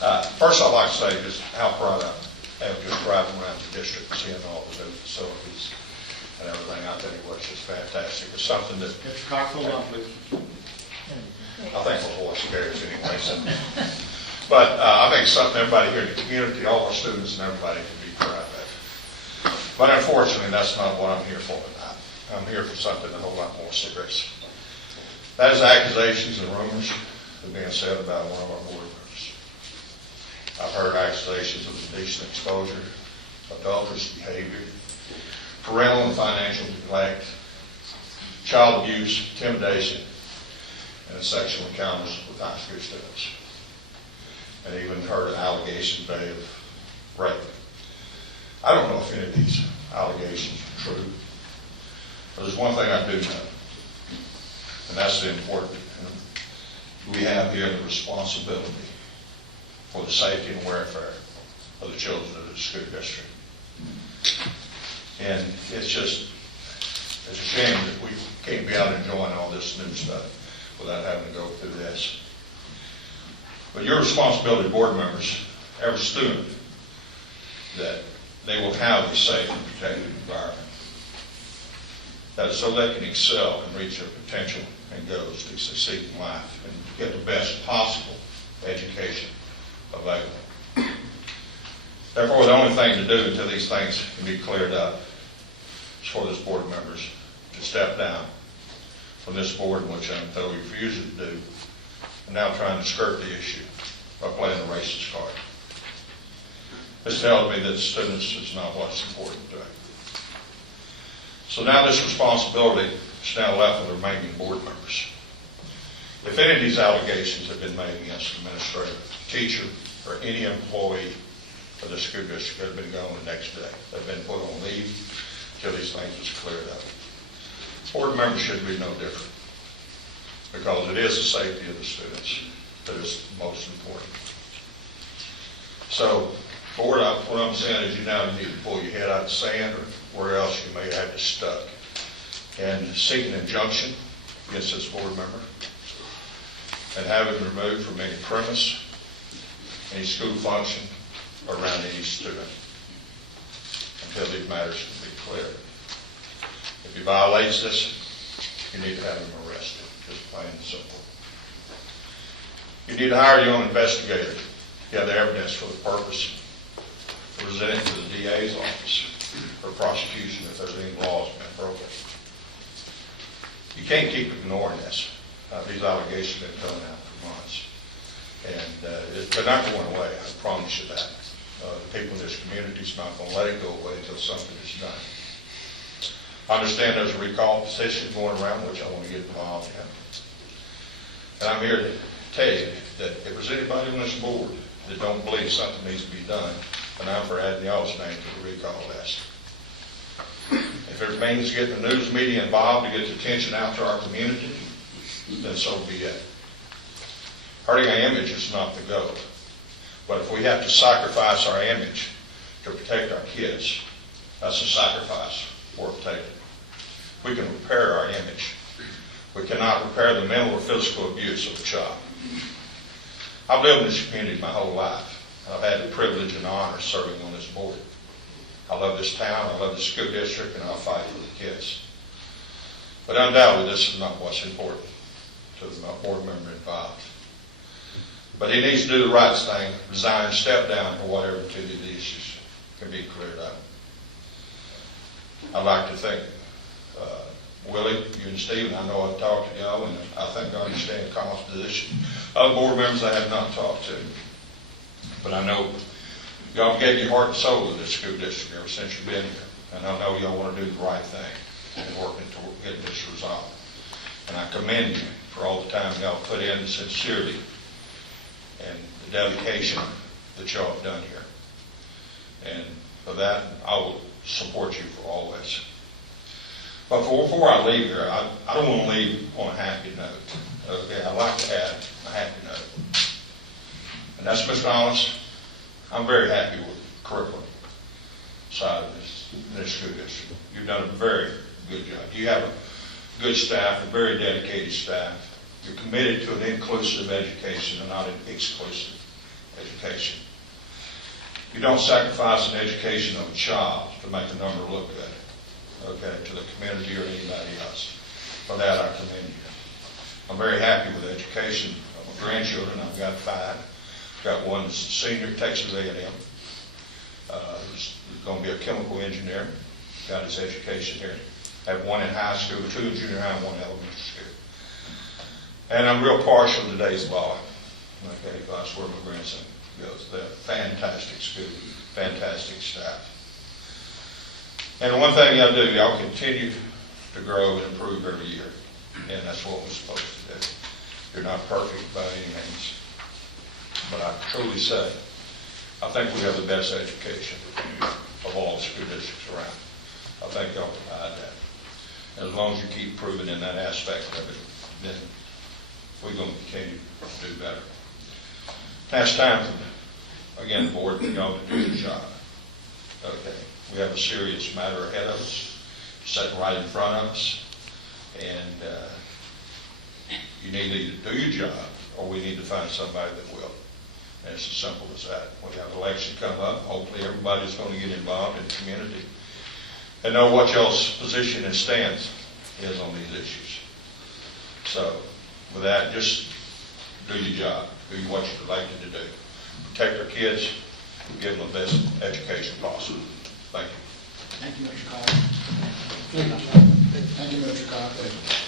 First, I'd like to say just how proud I am just driving around the district and seeing all the new facilities and everything. I tell you what, it's just fantastic. It's something that Mr. Cox, hold on, please. I think my voice carries anyway. So. But I think it's something everybody here in the community, all our students and everybody can be proud of. But unfortunately, that's not what I'm here for tonight. I'm here for something a whole lot more serious. That is accusations and rumors that are being said about one of our board members. I've heard accusations of indecent exposure, adulterous behavior, parental and financial neglect, child abuse, intimidation, and sexual encounters with high school students. And even heard an allegation today of rape. I don't know if any of these allegations are true, but there's one thing I do know, and that's the important. We have here the responsibility for the safety and welfare of the children of the school district. And it's a shame that we can't be out enjoying all this new stuff without having to go through this. But your responsibility, board members, every student, that they will have a safe and protected environment. That is so they can excel and reach their potential and goals to succeed in life and get the best possible education available. Therefore, the only thing to do until these things can be cleared up is for this board members to step down from this board, which I'm thoroughly refusing to do, and now trying to skirt the issue by playing the racist card. This tells me that students is not what's important to them. So now this responsibility is now left with the remaining board members. If any of these allegations have been made against an administrator, teacher, or any employee of the school district, they've been gone the next day. They've been put on leave until these things is cleared up. Board members should be no different, because it is the safety of the students that is most important. So, board, what I'm saying is you now need to pull your head out of the sand, or where else you may have you stuck, and seek an injunction against this board member, and have him removed from any premise, any school function, or around any student, until these matters can be cleared. If he violates this, you need to have him arrested, just plain and simple. You need to hire your own investigator. You have the evidence for the purpose to present it to the DA's office for prosecution if there's any laws being broken. You can't keep ignoring this. These allegations have been coming out for months. And they're not going away, I promise you that. The people in this community is not going to let it go away until something is done. I understand there's a recall petition going around, which I want to get involved in. And I'm here to tell you that if there's anybody on this board that don't believe something needs to be done, then I'm for adding y'all's name to the recall list. If it means getting the news media involved to get the attention out to our community, then so be it. Hurting our image is not the goal. But if we have to sacrifice our image to protect our kids, that's a sacrifice worth taking. We can repair our image. We cannot repair the mental or physical abuse of a child. I've lived in this community my whole life. I've had the privilege and honor of serving on this board. I love this town, I love the school district, and I'll fight for the kids. But undoubtedly, this is not what's important to the board member involved. But he needs to do the right thing, resign, step down, or whatever, until these issues can be cleared up. I'd like to thank Willie, you and Stephen. I know I've talked to y'all, and I think I understand Carl's position. Other board members I have not talked to. But I know y'all gave your heart and soul to this school district ever since you've been here. And I know y'all want to do the right thing and working toward getting this resolved. And I commend you for all the time y'all put in, the sincerity and the dedication that y'all have done here. And for that, I will support you for all this. But before I leave here, I don't want to leave on a happy note. Okay, I'd like to add a happy note. And that's, Mr. Hollis, I'm very happy with the curriculum side of this school district. You've done a very good job. You have a good staff, a very dedicated staff. You're committed to an inclusive education and not an exclusive education. education. You don't sacrifice an education of a child to make a number look good, okay, to the community or anybody else. For that, I commend you. I'm very happy with the education of my grandchildren. I've got 5. Got one that's a senior at Texas A&M. He's going to be a chemical engineer. Got his education here. Have one in high school, 2 in junior high, and 1 in elementary school. And I'm real partial to today's law. Okay, that's where my grandson goes. They're a fantastic school, fantastic staff. And the one thing y'all do, y'all continue to grow and improve every year. And that's what we're supposed to do. You're not perfect by any means. But I truly say, I think we have the best education of all the school districts around. I think y'all provide that. And as long as you keep improving in that aspect of it, then we're going to continue to do better. Now it's time for, again, the board, for y'all to do your job. Okay. We have a serious matter ahead of us, sitting right in front of us. And you need to either do your job or we need to find somebody that will. And it's as simple as that. When you have an election come up, hopefully everybody's going to get involved in the community and know what y'all's position and stance is on these issues. So with that, just do your job. Do what you're elected to do. Protect our kids and give them the best education possible. Thank you. Thank you, Mr. Carter. Thank you, Mr. Carter.